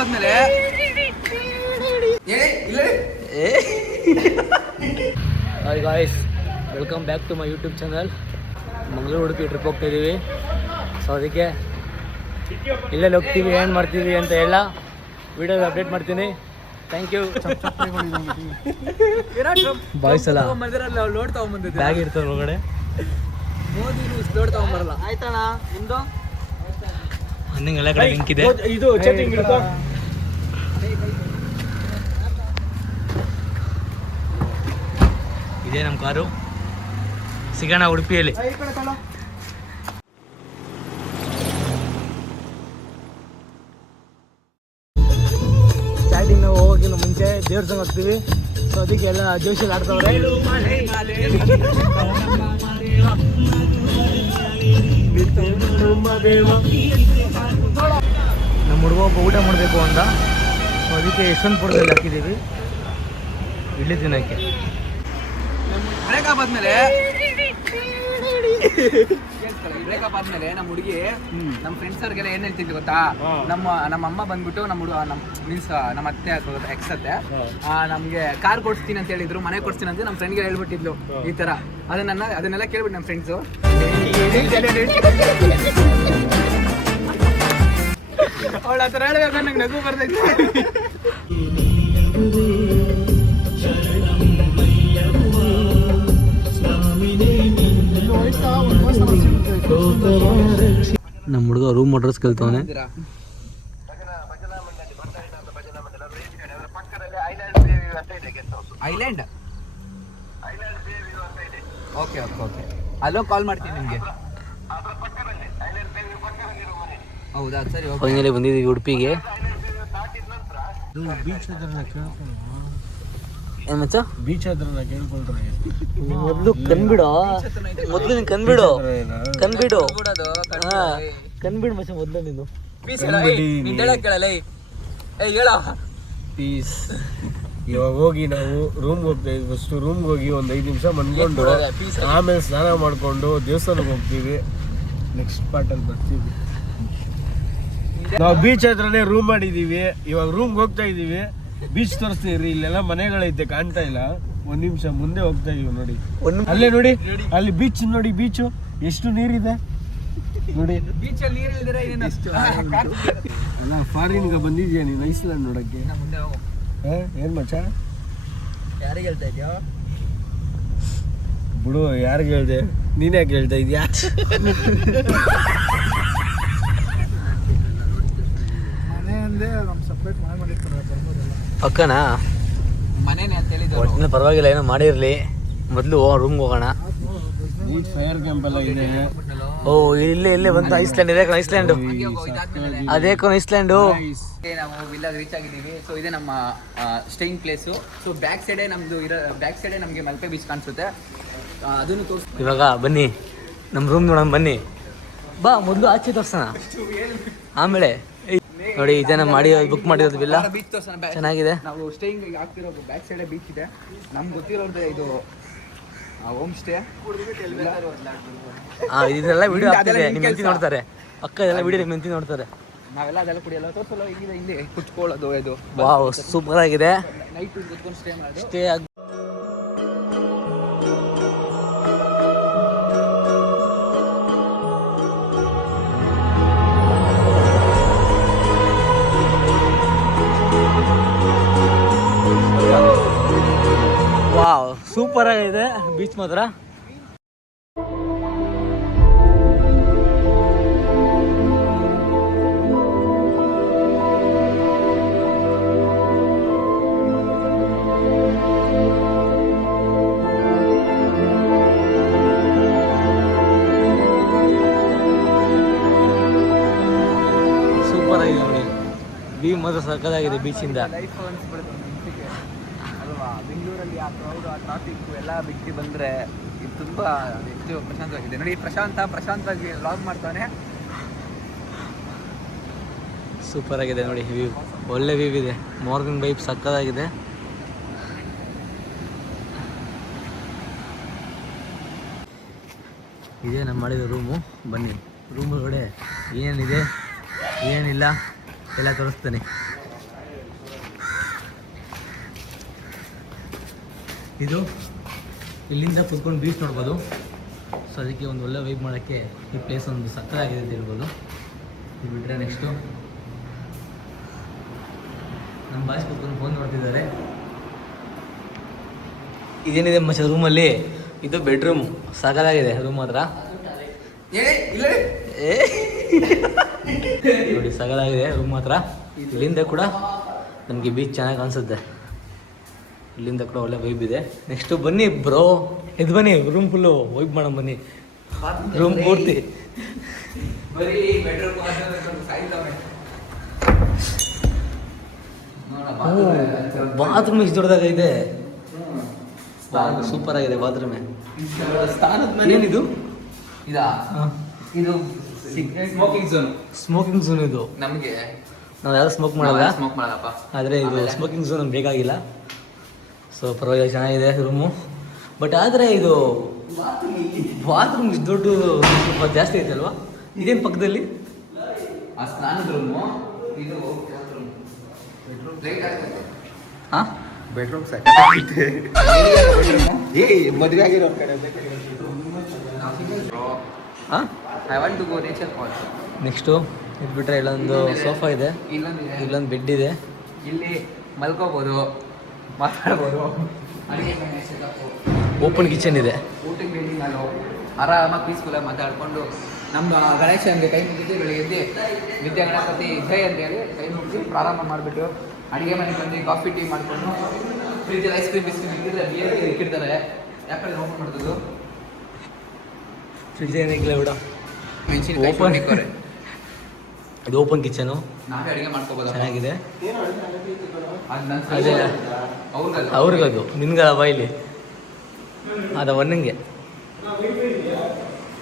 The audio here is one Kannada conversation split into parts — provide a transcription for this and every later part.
ಬಂದ್ಮೇಲೆ hi guys, welcome back to my YouTube channel. Mangaluru Udupi trip ಹೋಗ್ತಾ ಇದ್ದೀವಿ. ಸೊ ಅದಕ್ಕೆ ಇಲ್ಲೆಲ್ಲಿ ಹೋಗ್ತೀವಿ, ಏನು ಮಾಡ್ತೀವಿ ಅಂತ ಎಲ್ಲ ವಿಡಿಯೋದ ಅಪ್ಡೇಟ್ ಮಾಡ್ತೀನಿ. Thank you. ಬಾಯ್ಸ್ ಎಲ್ಲ ಲೋಡ್ ತಗೊಂಡ್ಬಂದಿದ್ದೆ, ಬ್ಯಾಗ್ ಇರ್ತದೆ ಒಳಗಡೆ. ಮೋದಿ ಲೋಡ್ ತಗೊಂಡ್ಬರಲ್ಲ. ಆಯ್ತಣ್ಣ ನಿಮ್ದು ಹಂಗೆ ಎಲ್ಲ ಕಡೆ ಲಿಂಕ್ ಇದೆ. ಇದು ಇದೇ ನಮ್ಮ ಕಾರು. ಸಿಗೋಣ ಉಡುಪಿಯಲ್ಲಿ. ಸ್ಟಾರ್ಟಿಂಗ್ ನಾವು ಹೋಗೋಕ್ಕಿಂತ ಮುಂಚೆ ದೇವ್ರ ಸಂಗ ಹೋಗ್ತೀವಿ. ಸೊ ಅದಕ್ಕೆ ಎಲ್ಲ ಜೋಶಲ್ಲಿ ಆಡ್ತವ್ರೆ. ನಮ್ಮ ಹುಡುಗ ಒಬ್ಬ ಊಟ ಮಾಡಬೇಕು ಅಂತ, ಸೊ ಅದಕ್ಕೆ ಯಶವಂತಪುರದಲ್ಲಿ ಹಾಕಿದ್ದೀವಿ ಇಡ್ಲಿ ತಿನ್ನೋಕ್ಕೆ. ಬ್ರೇಕಪ್ ಆದ್ಮೇಲೆ ನಮ್ಮ ಹುಡುಗಿ ನಮ್ಮ ಫ್ರೆಂಡ್ಸ್ ಅವ್ರಿಗೆಲ್ಲ ಏನ್ ಹೇಳ್ತಿದ್ವಿ ಗೊತ್ತಾ, ನಮ್ಮ ಅಮ್ಮ ಬಂದ್ಬಿಟ್ಟು ನಮ್ಮ ಮೀನ್ಸ್ ನಮ್ಮ ಅತ್ತೆ ಎಕ್ಸ್ ಅತ್ತೆ ನಮ್ಗೆ ಕಾರ್ ಕೊಡ್ಸ್ತೀನಿ ಅಂತ ಹೇಳಿದ್ರು, ಮನೆ ಕೊಡ್ಸ್ತೀನಿ ಅಂತ ನಮ್ಮ ಫ್ರೆಂಡ್ಗೆ ಹೇಳ್ಬಿಟ್ಟಿದ್ಲು ಈ ತರ. ಅದನ್ನೆಲ್ಲ ಕೇಳ್ಬಿಟ್ಟು ನಮ್ಮ ಫ್ರೆಂಡ್ಸು ಅವಳ ಆ ಥರ ಹೇಳ್ಬೇಕು, ನಂಗೆ ನಗು ಬರ್ತೈತೆ. ನಮ್ಮ ಹುಡುಗ ರೂಮ್ ಅಡ್ರೆಸ್ ಕೇಳ್ತವನೆ. ಐಲ್ಯಾಂಡ್ ಓಕೆ ಓಕೆ ಓಕೆ, ಅಲ್ಲೋ ಕಾಲ್ ಮಾಡ್ತೀನಿ ನಿಮಗೆ. ಹೌದಾ, ಸರಿ. ಫೈನಲಿ ಬಂದಿದ್ದೀವಿ ಉಡುಪಿಗೆ. ಏನು ಮಚ್ಚ, ಬೀಚ್ ಹತ್ರ ಕೇಳ್ಕೊಳ್ತಾರೆ. ಮೊದಲು ಕನ್ಬಿಡು, ಮೊದಲು ನೀನು ಕನ್ಬಿಡು ಕನ್ಬಿಡು ಮಚ್ಚ, ಮೊದಲು ನೀನು ಪೀಸ್. ಇವಾಗ ಹೋಗಿ ನಾವು ರೂಮ್ಗೆ ಹೋಗ್ತಾ ಇದ್ವಿ. ಫಸ್ಟ್ ರೂಮ್ಗೆ ಹೋಗಿ ಒಂದು 5 ನಿಮಿಷ ಮನ್ಕೊಂಡು ಆಮೇಲೆ ಸ್ನಾನ ಮಾಡಿಕೊಂಡು ದೇವಸ್ಥಾನಕ್ಕೆ ಹೋಗ್ತೀವಿ. ನೆಕ್ಸ್ಟ್ ಪಾರ್ಟಲ್ಲಿ ಬರ್ತೀವಿ. ನಾವು ಬೀಚ್ ಹತ್ರನೇ ರೂಮ್ ಮಾಡಿದ್ದೀವಿ. ಇವಾಗ ರೂಮ್ಗೆ ಹೋಗ್ತಾ ಇದ್ದೀವಿ. ಬೀಚ್ ತೋರಿಸ್ತೀವಿ. ಇಲ್ಲೆಲ್ಲ ಮನೆಗಳೈತೆ, ಕಾಣ್ತಾ ಇಲ್ಲ. 1 ನಿಮಿಷ ಮುಂದೆ ಹೋಗ್ತಾ ಇದೀವಿ ನೋಡಿ. ಅಲ್ಲೇ ನೋಡಿ, ಅಲ್ಲಿ ಬೀಚ್ ನೋಡಿ, ಬೀಚು ಎಷ್ಟು ನೀರಿದೆ ನೋಡಿ. ಬೀಚಲ್ಲಿ ನೀರು ಇಲ್ದಿರ ಅಲ್ಲ, ಫಾರಿನ್ಗೆ ಬಂದಿದ್ಯಾ ನೀನು ಐಸ್ಲ್ಯಾಂಡ್ ನೋಡಕ್ಕೆ? ಏನ್ ಮಚ್ಚ, ಯಾರಿಗೆ ಹೇಳ್ತಾ ಇದೆಯೋ ಬಿಡು, ಯಾರಿಗೆ ಹೇಳ್ದೆ, ನೀನ್ ಯಾಕೆ ಹೇಳ್ತಾ ಇದ್ಯಾ? ಮನೆ ಅಂದೆ ನಮ್ಮ ಸಪ್ರೇಟ್ ಮಾಡಿರ್ತಾರೆ ಪಕ್ಕನಾ ಮನೇನೆ ಅಂತ ಹೇಳಿದ್ರು. ಒಟ್ಟಿನ ಪರವಾಗಿಲ್ಲ, ಏನೋ ಮಾಡಿರಲಿ. ಮೊದಲು ರೂಮ್ಗೆ ಹೋಗೋಣ. ಫೈರ್ ಕ್ಯಾಂಪ್ ಎಲ್ಲ ಇದೆ. ಓ, ಇಲ್ಲೇ ಬಂತು ಐಸ್ಲ್ಯಾಂಡ್. ಇದೇ ಐಸ್ಲ್ಯಾಂಡು, ಅದೇ ಐಸ್ಲ್ಯಾಂಡು. ನಾವು ವಿಲ್ಲಾಗ್ ರೀಚ್ ಆಗಿದ್ದೀವಿ. ಸೊ ಇದೇ ನಮ್ಮ ಸ್ಟೇಯಿಂಗ್ ಪ್ಲೇಸು. ಸೊ ಬ್ಯಾಕ್ ಸೈಡೇ ನಮಗೆ ಮಲ್ಪೆ ಬೀಚ್ ಕಾಣಿಸುತ್ತೆ. ಅದನ್ನು ತೋರಿಸ್ತೀವಿ. ಇವಾಗ ಬನ್ನಿ ನಮ್ಮ ರೂಮ್ ನೋಡೋಣ, ಬನ್ನಿ. ಬಾ, ಮೊದಲು ಆಚೆ ತೋರ್ಸೋಣ, ಆಮೇಲೆ ನೋಡಿ. ಇದನ್ನ ಬುಕ್ ಮಾಡಿರೋದು ವಿಲ್ಲ, ಬೀಚ್ ತೋರ್ಸೋಣ. ಚೆನ್ನಾಗಿದೆ. ನಾವು ಸ್ಟೇಯಿಂಗ್ ಆಗ್ತಿರೋ ಬ್ಯಾಕ್ ಸೈಡೇ ಬೀಚ್ ಇದೆ. ನಮ್ಗೆ ಗೊತ್ತಿರೋದು ಇದು ಹೋಮ್ ಸ್ಟೇ. ಇದೆಲ್ಲ ವಿಡಿಯೋ ಆಗ್ತಿದೆ, ನಿಮ್ಮ ಮೆಂತಿ ನೋಡ್ತಾರೆ. ಅಕ್ಕ ಇದೆಲ್ಲ ವಿಡಿಯೋ ಮೆಂತಿ ನೋಡ್ತಾರೆ. ನಾವೆಲ್ಲ ಅದೆಲ್ಲ ಕುಡಿಯಲ್ಲ, ತೋರಿಸಲ್ಲ. ಹಿಂಗಿದೆ ಇಲ್ಲಿ ಕುಚ್ಕೊಳ್ಳೋದು. ಇದು ವಾವ್, ಸೂಪರ್ ಆಗಿದೆ. ನೈಟ್ ಕುತ್ಕೊಂಡು ಸ್ಟೇ ಮಾಡೋದು. ಸ್ಟೇ ಆಗಿ ವಾವ್, ಸೂಪರ್ ಆಗಿದೆ ಬೀಚ್ ಮಾತ್ರ. ಸೂಪರ್ ಆಗಿದೆ ನೋಡಿ, ವ್ಯೂ ಮಾತ್ರ ಸಕ್ಕತ್ತಾಗಿದೆ ಬೀಚಿಂದ. ಬೆಂಗಳೂರಲ್ಲಿ ಆ ಕ್ರೌಡ್, ಆ ಟ್ರಾಫಿಕ್ ಎಲ್ಲ ಬಿಟ್ಟು ಬಂದರೆ ಇದು ತುಂಬ ಹೆಚ್ಚು ಪ್ರಶಾಂತವಾಗಿದೆ ನೋಡಿ. ಪ್ರಶಾಂತವಾಗಿ ವ್ಲಾಗ್ ಮಾಡ್ತಾನೆ. ಸೂಪರ್ ಆಗಿದೆ ನೋಡಿ, ವ್ಯೂ ಒಳ್ಳೆ ವ್ಯೂ ಇದೆ. ಮಾರ್ನಿಂಗ್ ವೈಬ್ ಸಕ್ಕತ್ತಾಗಿದೆ. ಇದೇ ನಾನು ಮಾಡಿದ ರೂಮು. ಬನ್ನಿ ರೂಮ್ ಒಳಗಡೆ ಏನೇನಿದೆ ಏನಿಲ್ಲ ಎಲ್ಲ ತೋರಿಸ್ತಾನೆ. ಇದು ಇಲ್ಲಿಂದ ಕುತ್ಕೊಂಡು ಬೀಚ್ ನೋಡ್ಬೋದು. ಸೊ ಅದಕ್ಕೆ ಒಂದು ಒಳ್ಳೆ ವೈಬ್ ಮಾಡೋಕ್ಕೆ ಈ ಪ್ಲೇಸ್ ಒಂದು ಸಕ್ಕತ್ತಾಗಿದೆ ಅಂತ ಹೇಳ್ಬೋದು. ಇದು ಬಿಟ್ಟರೆ ನೆಕ್ಸ್ಟು ನಮ್ಮ ಬಾಯ್ಸ್ ಕುತ್ಕೊಂಡು ಫೋನ್ ನೋಡ್ತಿದ್ದಾರೆ. ಇದೇನಿದೆ ಮಚ್ಚ ರೂಮಲ್ಲಿ, ಇದು ಬೆಡ್ರೂಮ್. ಸಕ್ಕತ್ತಾಗಿದೆ ರೂಮ್ ಮಾತ್ರ. ನೋಡಿ ಸಗಲಾಗಿದೆ ರೂಮ್ ಮಾತ್ರ. ಇಲ್ಲಿಂದ ಕೂಡ ನಮಗೆ ಬೀಚ್ ಚೆನ್ನಾಗಿ ಅನಿಸುತ್ತೆ. ಇಲ್ಲಿಂದ ಕೂಡ ಒಳ್ಳೆ ವೈಬ್ ಇದೆ. ನೆಕ್ಸ್ಟು ಬನ್ನಿ ಬ್ರೋ, ಇದು ಬನ್ನಿ ರೂಮ್ ಫುಲ್ಲು ವೈಬ್ ಮಾಡೋಣ ಬನ್ನಿ. ರೂಮ್ ಪೂರ್ತಿ ಬಾತ್ರೂಮ್ ಇಷ್ಟು ದೊಡ್ಡದಾಗಿದೆ. ಸೂಪರ್ ಆಗಿದೆ ಬಾತ್ರೂಮೇ. ಏನಿದು? ಇದು ಸ್ಮೋಕಿಂಗ್ ಝೋನ್ ಇದು. ನಮಗೆ ನಾವು ಯಾರು ಸ್ಮೋಕ್ ಮಾಡಲ್ಲ, ಆದರೆ ಇದು ಆಮೇಲೆ? ಸ್ಮೋಕಿಂಗ್ ಝೋನ್ ನಮ್ಗೆ ಬೇಕಾಗಿಲ್ಲ. ಸೊ ಪರವಾಗಿಲ್ಲ, ಚೆನ್ನಾಗಿದೆ ರೂಮು. ಬಟ್ ಆದರೆ ಇದು ಬಾತ್ರೂಮ್ ಇಷ್ಟು ದೊಡ್ಡ ಸ್ವಲ್ಪ ಜಾಸ್ತಿ ಐತೆ ಅಲ್ವಾ? ಇದೇನು ಪಕ್ಕದಲ್ಲಿ? ಆ ಸ್ನಾನದ ರೂಮು, ಇದು ಹಾಂ ಬೆಡ್ರೂಮ್ ಮದುವೆ ಆಗಿರೋ ಕಡೆ. ಹಾಂ I want to go nature fall. Next ಇದು ಬಿಟ್ಟರೆ ಇಲ್ಲೊಂದು ಸೋಫಾ ಇದೆ, ಇಲ್ಲೊಂದಿದೆ, ಇಲ್ಲೊಂದು ಬೆಡ್ ಇದೆ. ಇಲ್ಲಿ ಮಲ್ಕೋಬೋದು, ಮಾತಾಡ್ಬೋದು, ಅಡುಗೆ ಮನೆ ಸೆಟಪ್ಪು, ಓಪನ್ ಕಿಚನ್ ಇದೆ. ಊಟಕ್ಕೆ ಬಿಲ್ಡಿಂಗ್ ಅಲ್ಲೋ ಆರಾಮಾಗಿ ಪೀಸ್ಫುಲ್ಲಾಗಿ ಮಾತಾಡಿಕೊಂಡು ನಮ್ಮ ಗಣೇಶನಿಗೆ ಕೈ ಮುಗಿದು ಬೆಳಿಗ್ಗೆ ಎದ್ದು ವಿದ್ಯಾ ಗಣಪತಿ ಜೈ ಅಂತೇಳಿ ಕೈ ಮುಗಿದು ಪ್ರಾರಂಭ ಮಾಡಿಬಿಟ್ಟು ಅಡುಗೆ ಮನೆಗೆ ಬಂದು ಕಾಫಿ ಟೀ ಮಾಡಿಕೊಂಡು ಫ್ರಿಜ್ಜಲ್ಲಿ ಐಸ್ ಕ್ರೀಮ್ ಬಿಸ್ಕ್ರೀಮ್ ಇಟ್ಟಿದ್ರೆ ಬಿಯರ್ ಇಕ್ಕಿರ್ತಾರೆ. ಯಾಕಂದ್ರೆ ಓಪನ್ ಮಾಡೋದು ಫ್ರಿಜ್ ಏನಿಲ್ಲ ಬಿಡ. ಮೆಣಸಿನಕಾಯಿ Open. ಇಕ್ಕೋರೆ. ಇದು ಓಪನ್ ಕಿಚನು, ನಾವೇ ಅಡುಗೆ ಮಾಡ್ಕೋಬೋದು. ಚೆನ್ನಾಗಿದೆ. ಅದು ನನ್ನ ಅದೇ ಅವ್ರಿಗಲ್ಲ, ಅವ್ರಿಗದು, ನಿನ್ಗಲ್ಲ ಬಾಯಿಲಿ ಅದ ಒನ್ನಂಗೆ.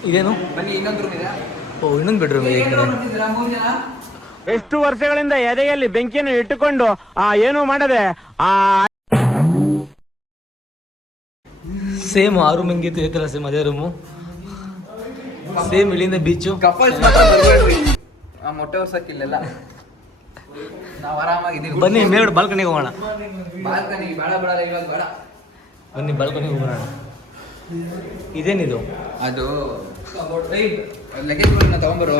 ಇದೇನು? ಬನ್ನಿ ಇನ್ನೊಂದು ರೂಮ್ ಇದೆ. ಓ, ಇನ್ನೊಂದು ಬೆಡ್ರೂಮ್ ಇದೆ ಈ ಕಡೆ. ಮಾಡ್ತಿದ್ದೀರಾ 3 ಜನ? ಎಷ್ಟು ವರ್ಷಗಳಿಂದ ಎದೆಯಲ್ಲಿ ಬೆಂಕಿಯನ್ನು ಇಟ್ಟುಕೊಂಡು ಏನು ಮಾಡದೆ ಸೇಮ್ ಆ ರೂಮ್ ಹೆಂಗಿತ್ತು ಈ ಥರ ಸೇಮ್ ಅದೇ ರೂಮು. ಸೇಮ್ ಇಲ್ಲಿಂದ ಬೀಚು. ಕಪಲ್ಸ್ ಮಾತ್ರ ಬರ್ಬೇಡ್ರಿ. ಆ ಮೊಟ್ಟೆ ಹೊರ್ಸಕ್ಕಿಲ್ಲೆಲ್ಲ ನಾವು ಆರಾಮಾಗಿದ್ದೀವಿ. ಬನ್ನಿ ಮೇಲ್ಗಡೆ ಬಾಲ್ಕನಿಗೆ ಹೋಗೋಣ. ಬಾಲ್ಕನಿ ಬೇಡ ಬೇಡ ಇವಾಗ ಬೇಡ. ಬನ್ನಿ ಬಾಲ್ಕನಿಗೆ ಹೋಗೋಣ. ಇದೇನಿದು? ಅದು ಲಗೇಜ್ಗಳನ್ನ ತಗೊಂಬರು.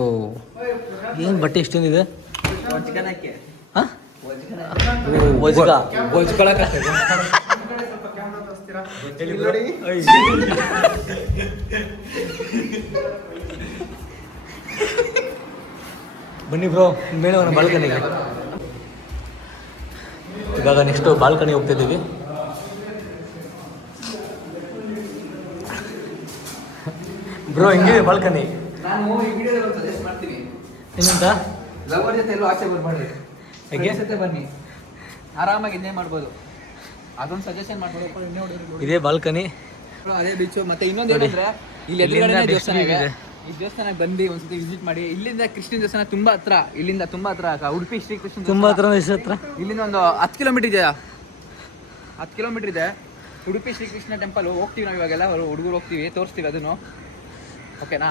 ಓ, ಏನು ಬಟ್ಟೆ ಇಷ್ಟೊಂದಿದೆ? ಹಾಂ, ವಜ್ಗ ಒಜ್ಕೊಳಕತ್ತೆ. ಬನ್ನಿ ಬ್ರೋ, ಮೇಲೆ ಹೋಗೋಣ ಬಾಲ್ಕನಿಗೆ. ಇವಾಗ ನೆಕ್ಸ್ಟು ಬಾಲ್ಕನಿಗೆ ಹೋಗ್ತಿದ್ದೀವಿ. ಬ್ರೋ ಹೆಂಗಿದೆ ಬಾಲ್ಕನಿ? ನಾನು ಈ ವಿಡಿಯೋದಲ್ಲಿ ಒಂದು ಸಜೆಸ್ಟ್ ಮಾಡ್ತೀನಿ. ಏನಂತ? ಲವರ್ ಜೊತೆ ಎಲ್ಲೂ ಆಚೆ ಬರ್ಬೇಡಿ, ಹೇಗೆ? ಫ್ರೆಂಡ್ಸ್ ಜೊತೆ ಬನ್ನಿ, ಆರಾಮಾಗಿ ಎಂಜಾಯ್ ಮಾಡ್ಬೋದು. ಅದೊಂದು ಸಜೆಷನ್ ಮಾಡ್ಬೋದು. ಇದೇ ಬಾಲ್ಕನಿ. ಅದೇ ಬೀಚು. ಮತ್ತೆ ಇನ್ನೊಂದು ನೋಡಿ, ಏನಂದ್ರೆ ಇಲ್ಲಿ ಎದುರುಗಡೆ ಇಲ್ಲಿಂದ ದೇವಸ್ಥಾನ ಇದೆ. ಇದೆ. ಈ ದೇವಸ್ಥಾನಕ್ಕೆ ಬಂದು ಒಂದ್ಸತಿ ವಿಸಿಟ್ ಮಾಡಿ. ಇಲ್ಲಿಂದ ಕೃಷ್ಣ ದೇವಸ್ಥಾನ ತುಂಬಾ ಹತ್ರ. ಇಲ್ಲಿಂದ ತುಂಬಾ ಹತ್ರ. ಉಡುಪಿ ಶ್ರೀ ಕೃಷ್ಣ ತುಂಬ ದೇವಸ್ಥಾನ ಹತ್ರ, ಎಷ್ಟು ಹತ್ರ? ಇಲ್ಲಿಂದ ಒಂದು 10 ಕಿಲೋಮೀಟರ್ ಇದೆ. 10 ಕಿಲೋಮೀಟರ್ ಇದೆ. ಉಡುಪಿ ಶ್ರೀಕೃಷ್ಣ ಟೆಂಪಲ್ ಹೋಗ್ತೀವಿ ನಾವು ಇವಾಗೆಲ್ಲ. ಹುಡುಗರು ಹೋಗ್ತೀವಿ, ತೋರಿಸ್ತೀವಿ ಅದನ್ನು. ಓಕೆನಾ?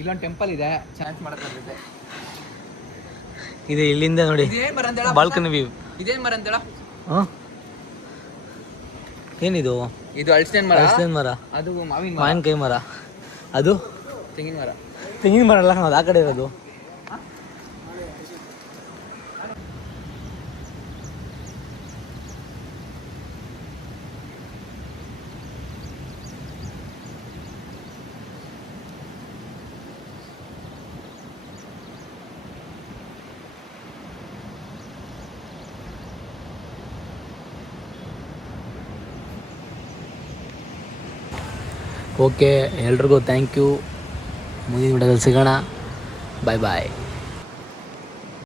ಇಲ್ಲೊಂದು ಟೆಂಪಲ್ ಇದೆ, ಚೆನ್ನಾಗಿ ಮಾಡಕ್ಕೆ. ಇದೆ ಇಲ್ಲಿಂದ ನೋಡಿ ಇದೇನ್ ಮರ ಅಂತೇಳ? Balcony view. ಇದೇನ್ ಮರ ಅಂತೇಳ? ಹಾಂ, ಏನಿದು? ಇದು ಅಳಸಿನ ಮರ. ಹಲಸಿನ ಮರ. ಅದು ಮಾವಿನ ಮರ. ಮಾವಿನಕಾಯಿ ಮರ. ಅದು ತೆಂಗಿನ ಮರ. ತೆಂಗಿನ ಮರ ಅಲ್ಲ, ಅದು ಆ ಕಡೆ ಇರೋದು. ಓಕೆ, ಎಲ್ರಿಗೂ ಥ್ಯಾಂಕ್ ಯು. ಮುಂದಿನ ವಿಡಿಯೋದಲ್ಲಿ ಸಿಗೋಣ. ಬಾಯ್ ಬಾಯ್.